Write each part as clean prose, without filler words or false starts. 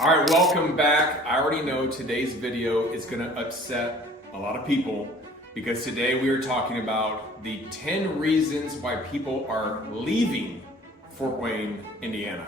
All right, welcome back. I already know today's video is going to upset a lot of people because today we are talking about the 10 reasons why people are leaving Fort Wayne, Indiana.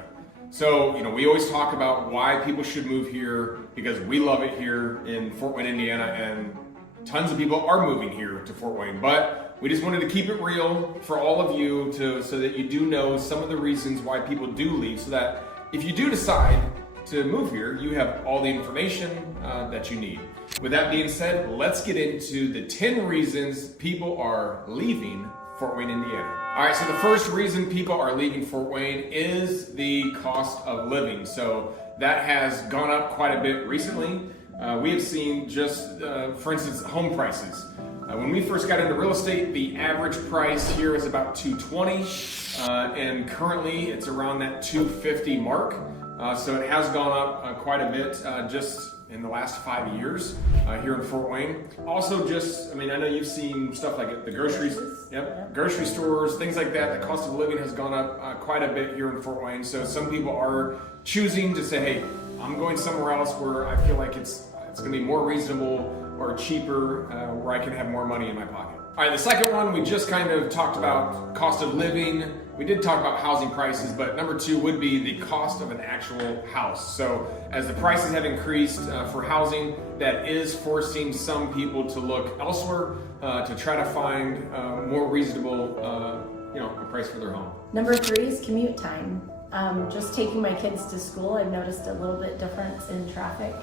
So, we always talk about why people should move here because we love it here in Fort Wayne, Indiana, and tons of people are moving here to Fort Wayne, but we just wanted to keep it real for all of you so that you do know some of the reasons why people do leave, so that if you do decide to move here, you have all the information that you need. With that being said, let's get into the 10 reasons people are leaving Fort Wayne, Indiana. All right, so the first reason people are leaving Fort Wayne is the cost of living. So that has gone up quite a bit recently. We have seen just, for instance, home prices. When we first got into real estate, the average price here is about $220, and currently it's around that $250 mark. So it has gone up quite a bit just in the last 5 years here in Fort Wayne. Also I know you've seen stuff like the groceries, grocery stores, things like that. The cost of living has gone up quite a bit here in Fort Wayne. So some people are choosing to say, hey, I'm going somewhere else where I feel like it's going to be more reasonable or cheaper, where I can have more money in my pocket. All right, the second one, we just kind of talked about cost of living. We did talk about housing prices, but number two would be the cost of an actual house. So as the prices have increased for housing, that is forcing some people to look elsewhere to try to find more reasonable a price for their home. Number three is commute time. Just taking my kids to school, I've noticed a little bit difference in traffic.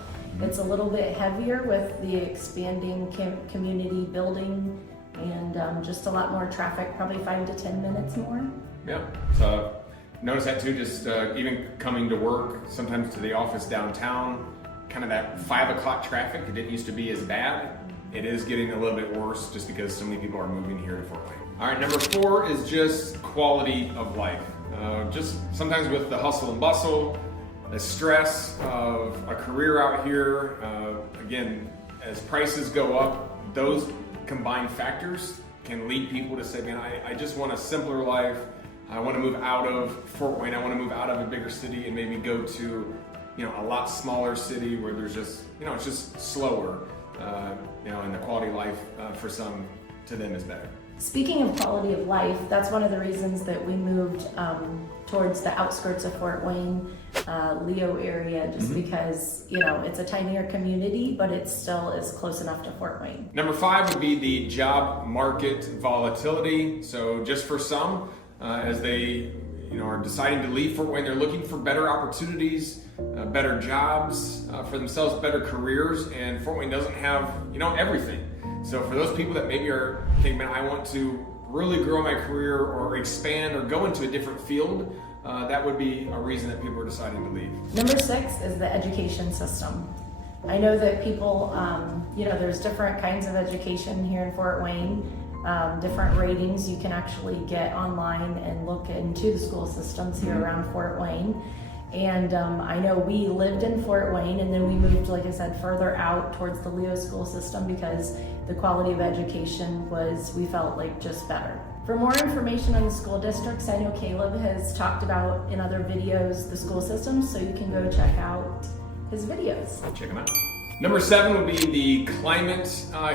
It's a little bit heavier with the expanding community building and just a lot more traffic, probably 5 to 10 minutes more. Yeah, so notice that too, just even coming to work, sometimes to the office downtown, kind of that 5 o'clock traffic, it didn't used to be as bad. It is getting a little bit worse just because so many people are moving here to Fort Wayne. All right, number four is just quality of life. Just sometimes with the hustle and bustle, the stress of a career out here, again, as prices go up, those combined factors can lead people to say, man, I just want a simpler life. I want to move out of Fort Wayne. I want to move out of a bigger city and maybe go to, a lot smaller city where there's just, it's just slower, and the quality of life for some to them is better. Speaking of quality of life, that's one of the reasons that we moved towards the outskirts of Fort Wayne, Leo area, just because, it's a tinier community, but it still is close enough to Fort Wayne. Number five would be the job market volatility. So just for some, as they are deciding to leave Fort Wayne, they're looking for better opportunities, better jobs for themselves, better careers, and Fort Wayne doesn't have, everything. So for those people that maybe are thinking, man, I want to really grow my career or expand or go into a different field, that would be a reason that people are deciding to leave. Number six is the education system. I know that people, there's different kinds of education here in Fort Wayne, different ratings you can actually get online and look into the school systems here around Fort Wayne. And I know we lived in Fort Wayne and then we moved, like I said, further out towards the Leo school system because the quality of education we felt like just better. For more information on the school districts, I know Caleb has talked about in other videos the school systems, so you can go check out his videos. Check them out. Number seven would be the climate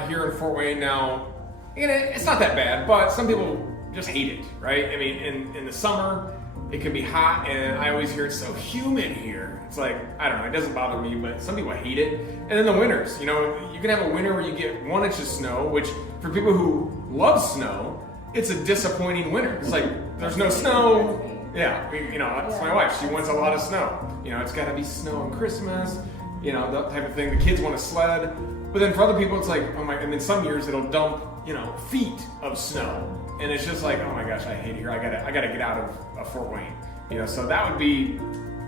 here in Fort Wayne. Now, it's not that bad, but some people just hate it, right? I mean, in the summer, it can be hot, and I always hear it's so humid here. It's like, I don't know, it doesn't bother me, but some people hate it. And then the winters, you can have a winter where you get 1 inch of snow, which for people who love snow, it's a disappointing winter. It's like, there's no snow. Yeah, that's my wife. She wants a lot of snow. It's gotta be snow on Christmas, that type of thing. The kids want to sled. But then for other people, it's like, oh my, and then some years it'll dump, feet of snow. And it's just like, oh my gosh, I hate it here. I gotta get out of Fort Wayne. So that would be,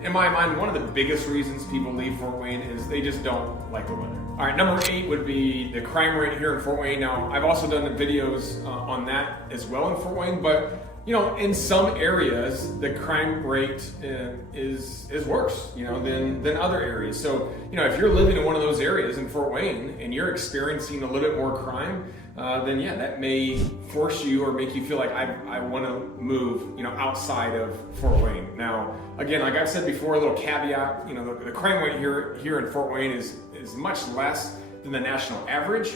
in my mind, one of the biggest reasons people leave Fort Wayne is they just don't like the weather. All right, number 8 would be the crime rate here in Fort Wayne. Now, I've also done the videos on that as well in Fort Wayne, but in some areas, the crime rate is worse, than other areas. So, if you're living in one of those areas in Fort Wayne and you're experiencing a little bit more crime, then yeah, that may force you or make you feel like I want to move, outside of Fort Wayne. Now, again, like I've said before, a little caveat, the crime rate here in Fort Wayne is much less than the national average.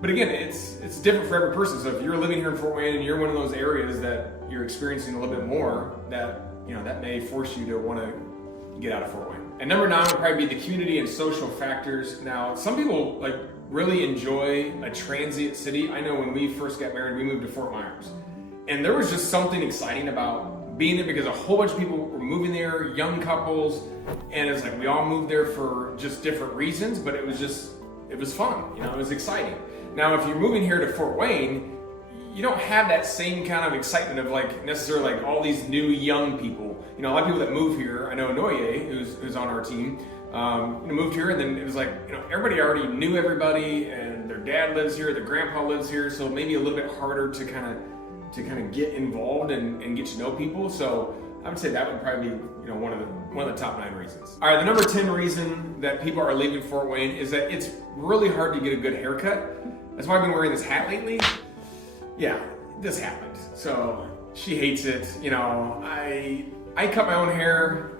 But again, it's different for every person. So if you're living here in Fort Wayne and you're one of those areas that you're experiencing a little bit more, that may force you to want to get out of Fort Wayne. And number 9 would probably be the community and social factors. Now, some people really enjoy a transient city. I know when we first got married, we moved to Fort Myers. And there was just something exciting about being there because a whole bunch of people were moving there, young couples, and it's like we all moved there for just different reasons, but it was fun, it was exciting. Now, if you're moving here to Fort Wayne, you don't have that same kind of excitement of necessarily all these new young people. A lot of people that move here, I know Noye, who's on our team, moved here, and then it was everybody already knew everybody, and their dad lives here, their grandpa lives here, so maybe a little bit harder to kind of get involved and get to know people. So I would say that would probably be one of the top 9 reasons. All right, the number 10 reason that people are leaving Fort Wayne is that it's really hard to get a good haircut. That's why I've been wearing this hat lately. Yeah, this happened. So she hates it. I cut my own hair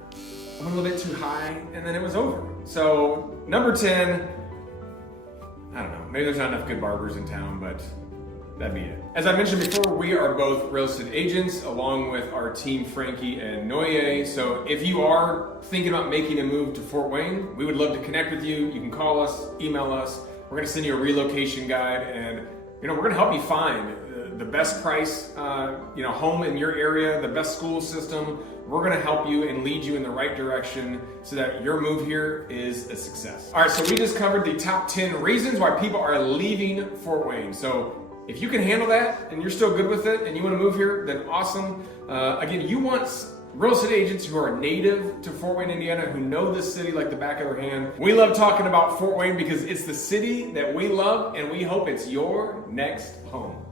a little bit too high, and then it was over. So number 10, I don't know, maybe there's not enough good barbers in town, but that'd be it. As I mentioned before, we are both real estate agents along with our team, Frankie and Noye. So if you are thinking about making a move to Fort Wayne, we would love to connect with you. You can call us, email us. We're gonna send you a relocation guide, and we're gonna help you find the best price, home in your area, the best school system. We're gonna help you and lead you in the right direction so that your move here is a success. All right, so we just covered the top 10 reasons why people are leaving Fort Wayne. So if you can handle that and you're still good with it and you want to move here, then awesome. Again, you want real estate agents who are native to Fort Wayne, Indiana, who know this city like the back of their hand. We love talking about Fort Wayne because it's the city that we love, and we hope it's your next home.